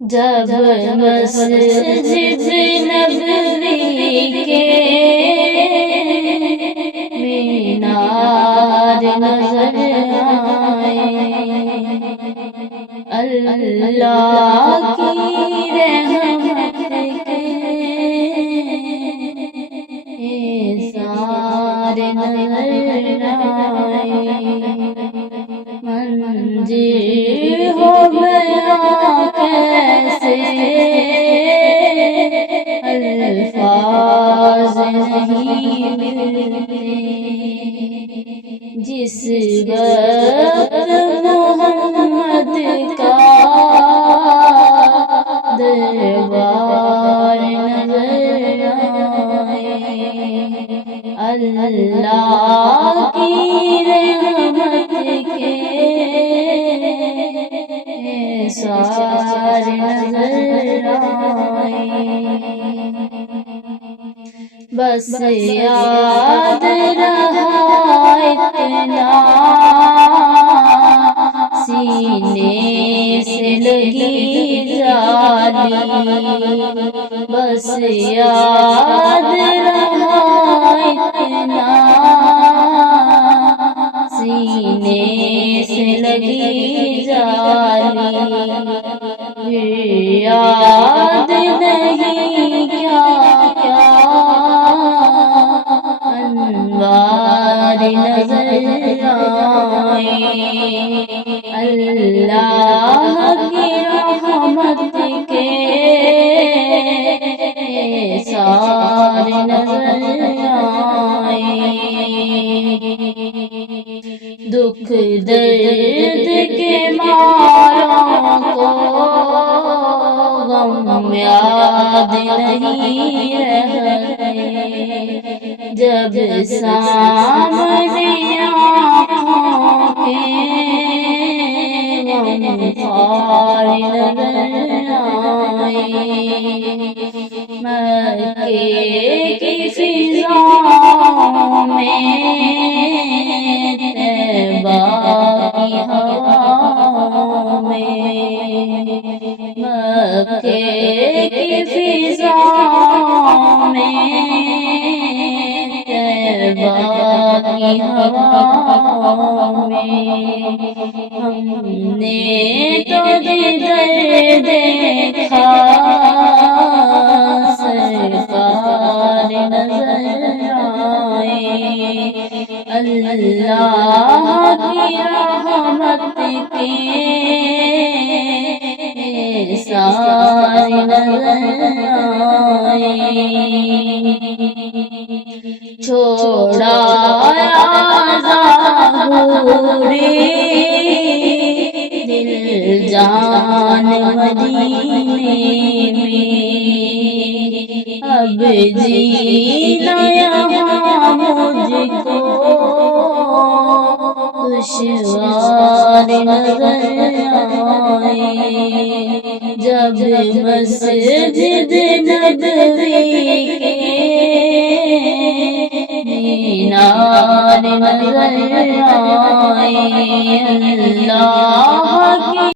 جب مسجد نبوی کے مینار نظر آئے، اللہ کی رحمت کے اثار نظر آئے، منظر ہو گیا کیسے الفاظ نہیں ملتے، جس وقت محمد کا دربار نظر آئے، اللہ کی رحمت کے اثار نظر آئے، بس یاد رہا اتنا سینے سے لگی جالی، بس یاد رہا اتنا سینے سے لگی جالی، یاد نہیں کیا کیا انوار نظر آئے، اللہ کی رحمت کے اثار نظر آئے، دکھ درد کے ماروں کو غم یاد نہیں رہتے، جب سامنے آنکھوں کے غمخوار نظر آئے، مکے کی فضاؤں میں طیبہ کی ہوا میں، مکے کی فضاؤں میں طیبہ کی ہوا میں، ہم نے تو جدھر دیکھا سرکار نظر آئے، اللہ کی رحمت کے اثار نظر آئے، چھوڑا ظہوری دل جان مدینے میں، اب جینا یہاں مجھ کو دشوار نظر آئے، جب مسجد نبوی کے مینار نظر آئے، اللہ کی